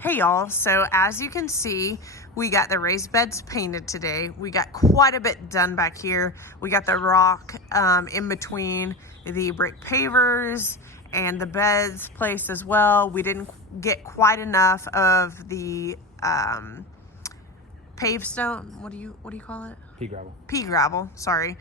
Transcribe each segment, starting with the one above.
Hey y'all, so as you can see, we got the raised beds painted today. We got quite a bit done back here. We got the rock in between the brick pavers and the beds placed as well. We didn't get quite enough of the paved stone. What do you call it? Pea gravel. Pea gravel, sorry.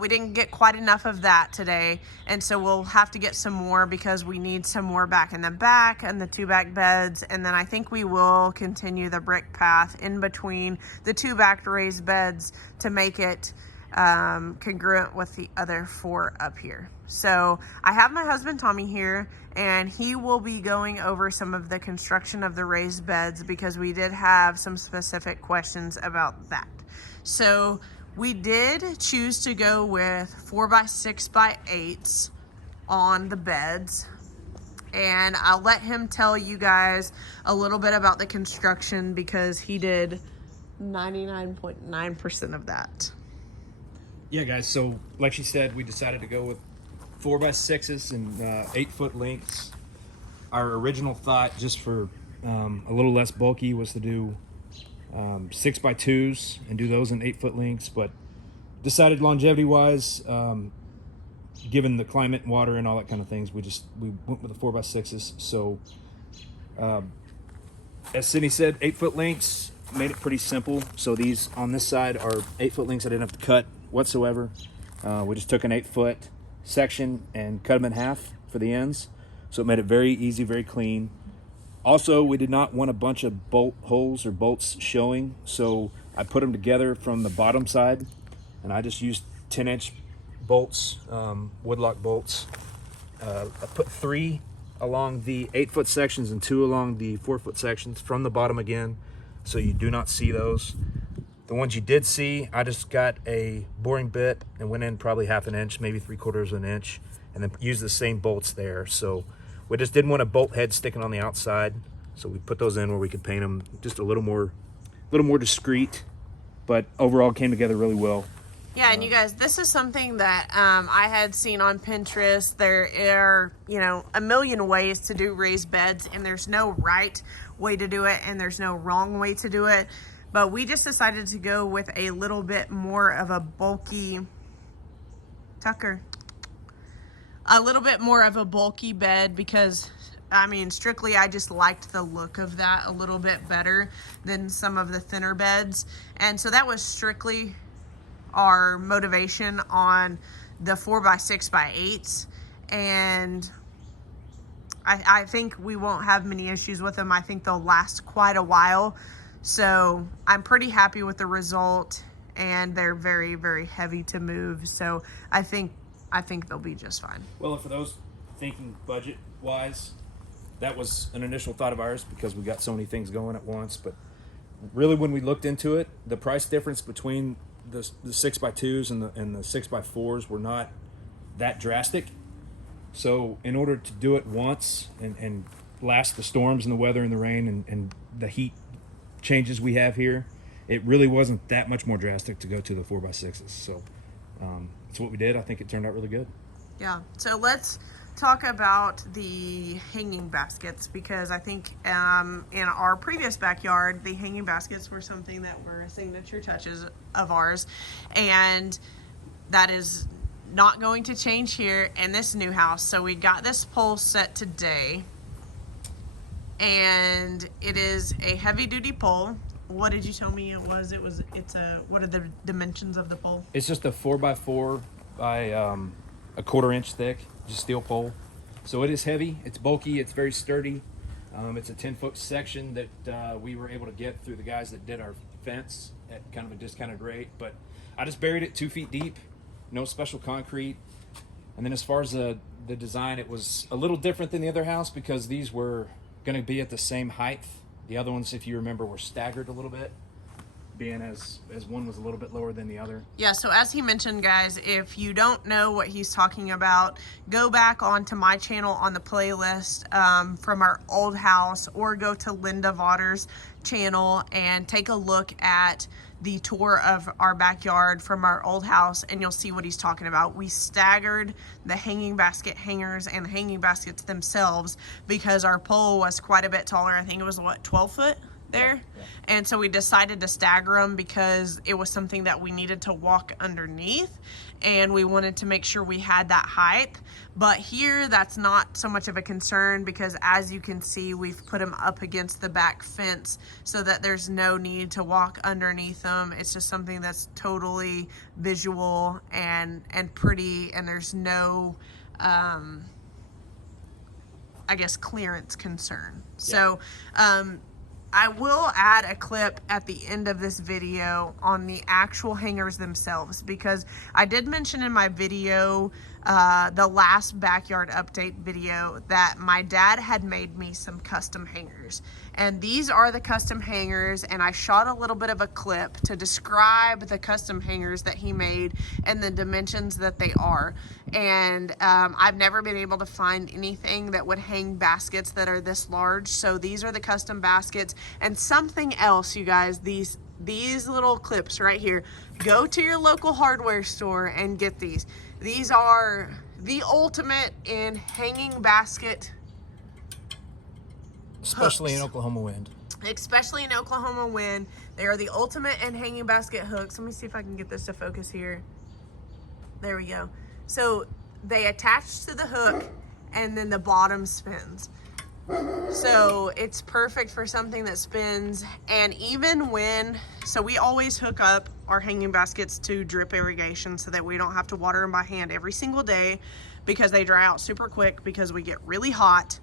We didn't get quite enough of that today, and so we'll have to get some more because we need some more back in the back and the two back beds, and then I think we will continue the brick path in between the two back raised beds to make it congruent with the other four up here. So I have my husband Tommy here, and he will be going over some of the construction of the raised beds because we did have some specific questions about that. So we did choose to go with 4x6x8s on the beds, and I'll let him tell you guys a little bit about the construction because he did 99.9% of that. Yeah, guys. So, like she said, we decided to go with 4x6s and 8-foot lengths. Our original thought, just for a little less bulky, was to do 6x2s and do those in 8-foot lengths, but decided longevity-wise, given the climate and water and all that kind of things, we went with the 4x6s. So, as Sydney said, 8-foot lengths made it pretty simple. So these on this side are 8-foot lengths. I didn't have to cut whatsoever. We just took an 8-foot section and cut them in half for the ends. So it made it very easy, very clean. Also, we did not want a bunch of bolt holes or bolts showing, so I put them together from the bottom side, and I just used 10-inch bolts, woodlock bolts. I put 3 along the 8-foot sections and 2 along the 4-foot sections from the bottom again, so you do not see those. The ones you did see, I just got a boring bit and went in probably 1/2 inch, maybe 3/4 of an inch, and then used the same bolts there. So we just didn't want a bolt head sticking on the outside, so we put those in where we could paint them just a little more discreet, but overall came together really well. Yeah, and you guys, this is something that I had seen on Pinterest. There are, a million ways to do raised beds, and there's no right way to do it, and there's no wrong way to do it. But we just decided to go with a little bit more of a bulky, a little bit more of a bulky bed because, strictly I just liked the look of that a little bit better than some of the thinner beds. And so that was strictly our motivation on the 4x6x8s, and I think we won't have many issues with them. I think they'll last quite a while, so I'm pretty happy with the result, and they're very, very heavy to move, so I think they'll be just fine. Well, for those thinking budget wise, that was an initial thought of ours because we got so many things going at once, but really when we looked into it, the price difference between the 6x2s and the 6x4s were not that drastic. So in order to do it once and last the storms and the weather and the rain and the heat changes we have here, it really wasn't that much more drastic to go to the 4x6s. So that's what we did. I think it turned out really good. Yeah, so let's talk about the hanging baskets because I think in our previous backyard, the hanging baskets were something that were signature touches of ours, and that is not going to change here in this new house. So we got this pole set today, and it is a heavy duty pole. What did you tell me it was? What are the dimensions of the pole? It's just a 4x4 by a 1/4 inch thick, just steel pole. So it is heavy, it's bulky, it's very sturdy. It's a 10-foot section that we were able to get through the guys that did our fence at kind of a discounted rate. But I just buried it 2 feet deep, no special concrete. And then as far as the design, it was a little different than the other house because these were going to be at the same height. The other ones, if you remember, were staggered a little bit. being as one was a little bit lower than the other. Yeah, so as he mentioned, guys, if you don't know what he's talking about, go back onto my channel on the playlist from our old house, or go to Linda Vatter's channel and take a look at the tour of our backyard from our old house, and you'll see what he's talking about. We staggered the hanging basket hangers and the hanging baskets themselves because our pole was quite a bit taller. I think it was, what, 12 foot? There. Yeah. And so we decided to stagger them because it was something that we needed to walk underneath, and we wanted to make sure we had that height. But here, that's not so much of a concern because, as you can see, we've put them up against the back fence so that there's no need to walk underneath them. It's just something that's totally visual and pretty, and there's no I guess clearance concern. So I will add a clip at the end of this video on the actual hangers themselves, because I did mention in my video, the last backyard update video, that my dad had made me some custom hangers. And these are the custom hangers, and I shot a little bit of a clip to describe the custom hangers that he made and the dimensions that they are. And I've never been able to find anything that would hang baskets that are this large. So these are the custom baskets. And something else, you guys, these little clips right here, go to your local hardware store and get these. These are the ultimate in hanging basket, especially hooks. in Oklahoma wind. Especially in Oklahoma wind. They are the ultimate in hanging basket hooks. Let me see if I can get this to focus here. There we go. So they attach to the hook, and then the bottom spins. So it's perfect for something that spins. And even when, so we always hook up our hanging baskets to drip irrigation so that we don't have to water them by hand every single day, because they dry out super quick because we get really hot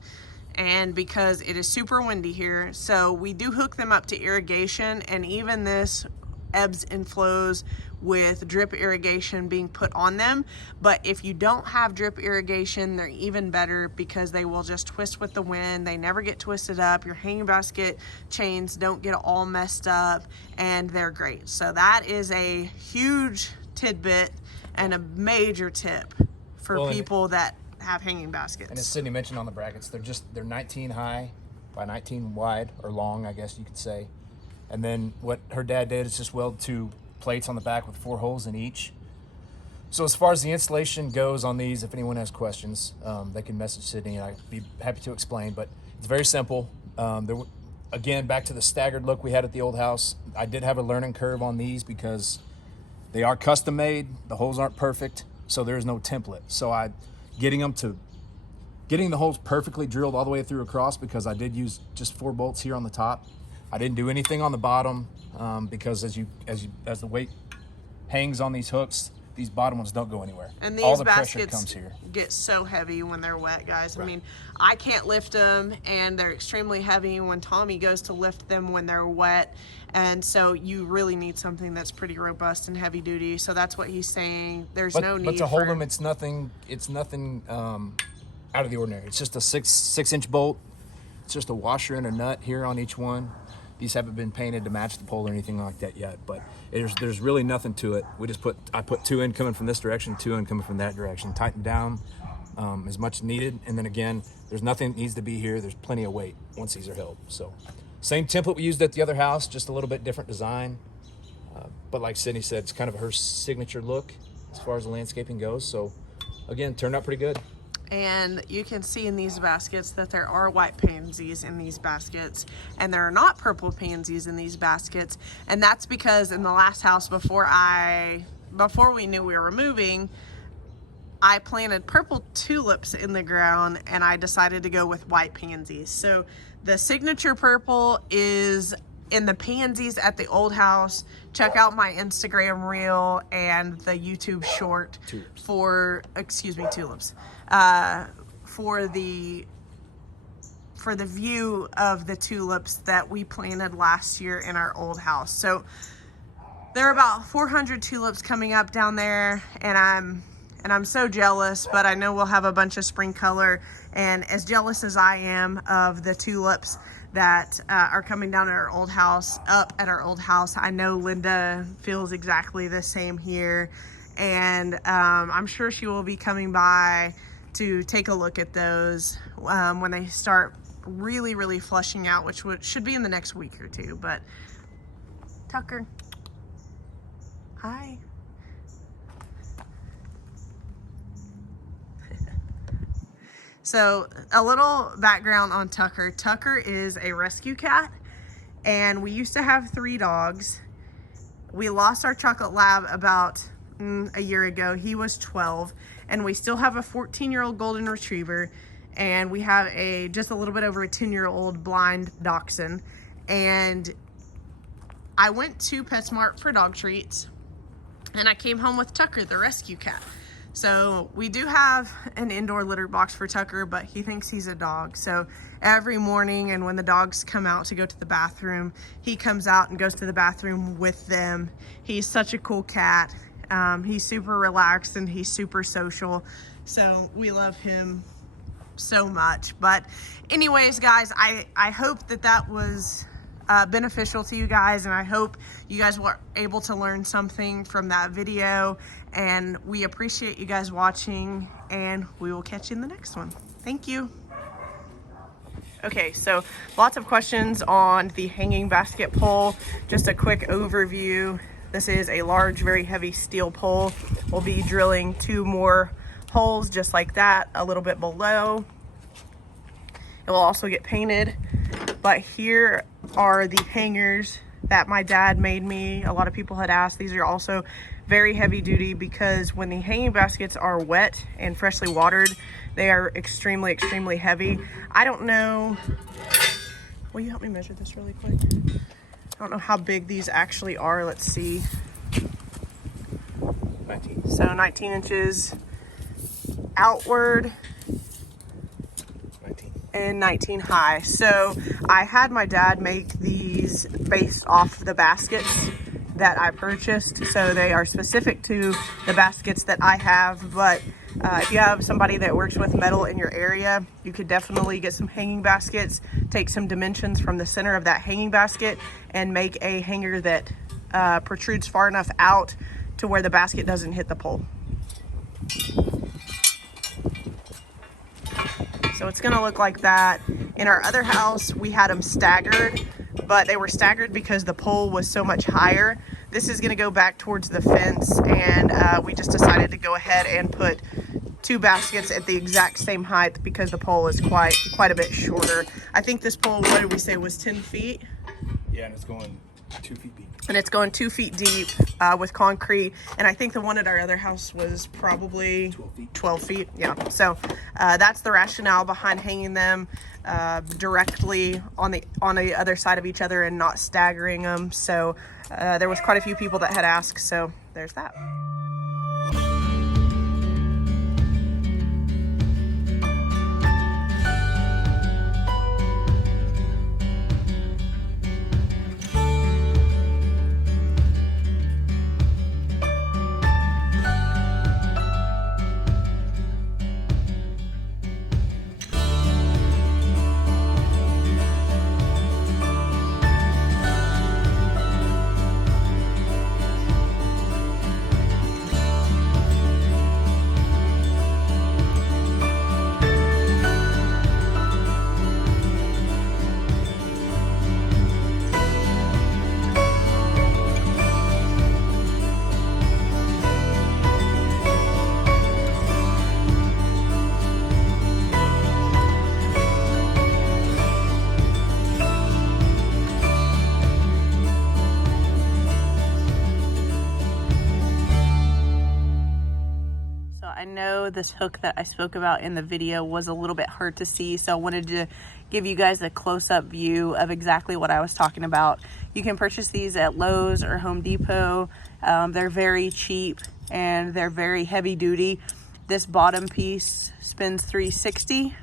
and because it is super windy here. So we do hook them up to irrigation, and even this ebbs and flows with drip irrigation being put on them. But if you don't have drip irrigation, they're even better because they will just twist with the wind. They never get twisted up. Your hanging basket chains don't get all messed up, and they're great. So that is a huge tidbit and a major tip for people that have hanging baskets. And as Sydney mentioned on the brackets, they're 19 high by 19 wide, or long, I guess you could say. And then what her dad did is just weld 2 plates on the back with 4 holes in each. So as far as the installation goes on these, if anyone has questions, they can message Sydney and I'd be happy to explain. But it's very simple. Again, back to the staggered look we had at the old house. I did have a learning curve on these because they are custom made. The holes aren't perfect, so there's no template. So getting the holes perfectly drilled all the way through across, because I did use just 4 bolts here on the top. I didn't do anything on the bottom because as the weight hangs on these hooks, these bottom ones don't go anywhere. And all these the pressure baskets comes here. get so heavy when they're wet, guys. Right. I mean, I can't lift them, and they're extremely heavy when Tommy goes to lift them when they're wet. And so you really need something that's pretty robust and heavy duty. So that's what he's saying. There's no need. But to hold them, it's nothing out of the ordinary. It's just a 6-inch bolt. It's just a washer and a nut here on each one. These haven't been painted to match the pole or anything like that yet, but there's really nothing to it. I put 2 in coming from this direction, 2 in coming from that direction. Tighten down as much needed, and then again, there's nothing that needs to be here. There's plenty of weight once these are held. So same template we used at the other house, just a little bit different design. But like Sydney said, it's kind of her signature look as far as the landscaping goes. So again, turned out pretty good. And you can see in these baskets that there are white pansies in these baskets, and there are not purple pansies in these baskets. And that's because in the last house, before we knew we were moving, I planted purple tulips in the ground, and I decided to go with white pansies. So the signature purple is in the pansies at the old house. Check out my Instagram reel and the YouTube short for tulips. For the view of the tulips that we planted last year in our old house. So there are about 400 tulips coming up down there, and I'm and I'm so jealous, but I know we'll have a bunch of spring color. And as jealous as I am of the tulips that are coming down at our old house, up at our old house, I know Linda feels exactly the same here. And I'm sure she will be coming by to take a look at those when they start really flushing out, which should be in the next week or two. But Tucker, hi. So a little background on Tucker. Tucker is a rescue cat, and we used to have 3 dogs. We lost our chocolate lab about a year ago. He was 12, and we still have a 14-year-old golden retriever, and we have just a little bit over a 10-year-old blind dachshund. And I went to PetSmart for dog treats, and I came home with Tucker, the rescue cat. So we do have an indoor litter box for Tucker, but he thinks he's a dog. So every morning, and when the dogs come out to go to the bathroom, he comes out and goes to the bathroom with them. He's such a cool cat. He's super relaxed and he's super social. So we love him so much. But anyways, guys, I hope that was beneficial to you guys, and I hope you guys were able to learn something from that video. And we appreciate you guys watching, and we will catch you in the next one. Thank you. Okay, so lots of questions on the hanging basket pole. Just a quick overview. This is a large, very heavy steel pole. We'll be drilling 2 more holes just like that, a little bit below. It will also get painted. But here are the hangers that my dad made me. A lot of people had asked. These are also very heavy duty because when the hanging baskets are wet and freshly watered, they are extremely heavy. I don't know, will you help me measure this really quick? I don't know how big these actually are. Let's see. 19. So 19 inches outward and 19 high. So I had my dad make these based off the baskets that I purchased. So they are specific to the baskets that I have. But if you have somebody that works with metal in your area, you could definitely get some hanging baskets, take some dimensions from the center of that hanging basket, and make a hanger that protrudes far enough out to where the basket doesn't hit the pole. So it's gonna look like that. In our other house, we had them staggered, but they were staggered because the pole was so much higher. This is gonna go back towards the fence, and we just decided to go ahead and put 2 baskets at the exact same height because the pole is quite a bit shorter. I think this pole, what did we say, was 10 feet? Yeah, and it's going 2 feet deep. And it's going 2 feet deep with concrete. And I think the one at our other house was probably 12 feet. Yeah. So that's the rationale behind hanging them directly on the other side of each other and not staggering them. So there was quite a few people that had asked. So there's that. This hook that I spoke about in the video was a little bit hard to see, so I wanted to give you guys a close-up view of exactly what I was talking about. You can purchase these at Lowe's or Home Depot. They're very cheap and they're very heavy duty. This bottom piece spins 360,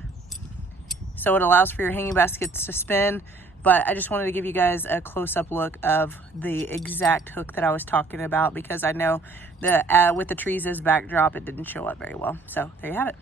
so it allows for your hanging baskets to spin. But I just wanted to give you guys a close-up look of the exact hook that I was talking about, because I know that with the trees as backdrop, it didn't show up very well. So there you have it.